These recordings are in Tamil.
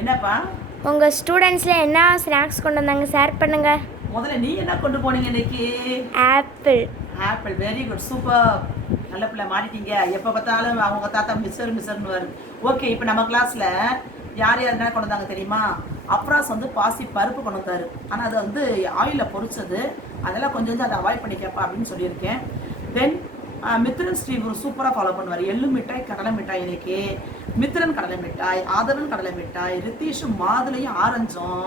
என்னப்பா? உங்கள் ஸ்டூடெண்ட்ஸில் என்ன ஸ்நாக்ஸ் கொண்டு வந்தாங்க? ஷேர் பண்ணுங்க. முதல்ல நீ என்ன கொண்டு போனீங்க இன்னைக்கு? Apple apple very good super நல்ல பிள்ளை மாறிட்டீங்க. எப்போ பார்த்தாலும் அவங்க தாத்தா மிஸ்ஸர் மிஸ்ஸர்னு வரும் ஓகே இப்போ நம்ம கிளாஸில் யார் யார் என்ன கொண்டு வந்தாங்க தெரியுமா? அப்ராஸ் வந்து பாசி பருப்பு கொண்டு வந்தாரு. ஆனால் அது வந்து ஆயிலில் பொரிச்சது. அதெல்லாம் கொஞ்சம் கொஞ்சம் அதை அவாய்ட் பண்ணிக்கப்பா அப்படின்னு சொல்லியிருக்கேன். தென் மித்ரன் ஸ்ரீ சூப்பராக ஃபாலோ பண்ணுவார். எள்ளு மிட்டாய் கடலை மிட்டாய் இன்னைக்கு. மித்ரன் கடலை மிட்டாய் ஆதவன் கடலை மிட்டாய் ரித்தீஷ் மாதுளையும் ஆரஞ்சும்.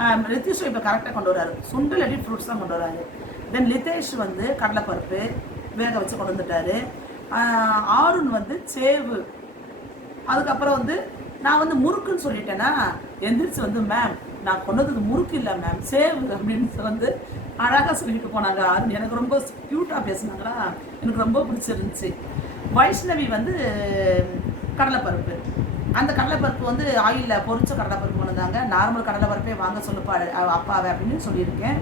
ஆஹ் ரித்தீஷும் இப்போ கரெக்டாக கொண்டு வராரு. சுண்டல் அடி ஃப்ரூட்ஸ் தான் கொண்டு வராரு. தென் லிதேஷ் வந்து கடலைப்பருப்பு வேக வச்சு கொண்டு வந்துட்டாரு. ஆருண் வந்து சேவு. அதுக்கப்புறம் வந்து நான் வந்து முறுக்குன்னு சொல்லிட்டேன்னா எந்திரிச்சு வந்து மேம் நான் கொண்டு முறுக்கு இல்லை மேம் சேவு அப்படின்னு வந்து அழகாக சொல்லிட்டு போனாங்க. அது எனக்கு ரொம்ப க்யூட்டாக பேசுனாங்களா? எனக்கு ரொம்ப பிடிச்சிருந்துச்சு. வைஷ்ணவி வந்து கடலைப்பருப்பு. அந்த கடலைப்பருப்பு வந்து ஆயிலில் பொறிச்ச கடலைப்பருப்பு கொண்டு வந்தாங்க. நார்மல் கடலைப்பருப்பே வாங்க சொல்லுப்பா அவ அப்பாவை அப்படின்னு சொல்லியிருக்கேன்.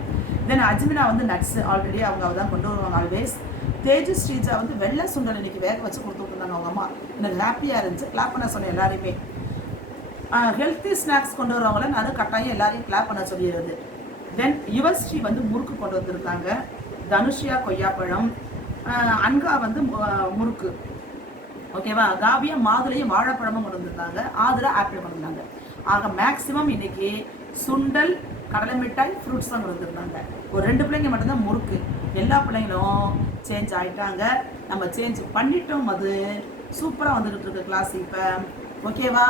தென் அஜ்மினா வந்து நட்ஸ் ஆல்ரெடி அவங்க தான் கொண்டு வருவாங்க ஆல்வேஸ் தேஜு ஸ்ரீஜா வந்து வெள்ளை சுண்டல் இன்னைக்கு வேக வச்சு கொடுத்து விட்டுருந்தாங்க அவங்க அம்மா. எனக்கு ஹாப்பியாக இருந்துச்சு. கிளாப் பண்ண சொன்னேன் எல்லாரையுமே. ஹெல்த்தி ஸ்நாக்ஸ் கொண்டு வரவங்கள நான் கட்டாயம் எல்லாரையும் கிளாப் பண்ண சொல்லிடுறது. தென் யுவஸ்ரீ வந்து முறுக்கு கொண்டு வந்திருக்காங்க. தனுஷியா கொய்யாப்பழம் அன்கா வந்து முறுக்கு. ஓகேவா காவியா மாதுளையும் வாழைப்பழமும் கொண்டு வந்திருந்தாங்க. ஆதிரா ஆப்பிள் கொண்டு வந்தாங்க. ஆக மேக்ஸிமம் இன்னைக்கு சுண்டல் கடலை மிட்டாய் ஃப்ரூட்ஸ் தான் கொண்டு வந்திருந்தாங்க. ஒரு ரெண்டு பிள்ளைங்க மட்டும்தான் முறுக்கு. எல்லா பிள்ளைங்களும் சேஞ்ச் ஆயிட்டாங்க. நம்ம சேஞ்ச் பண்ணிட்டோம் அது சூப்பராக வந்துக்கிட்டு இருக்கு கிளாஸ் இப்போ. ஓகேவா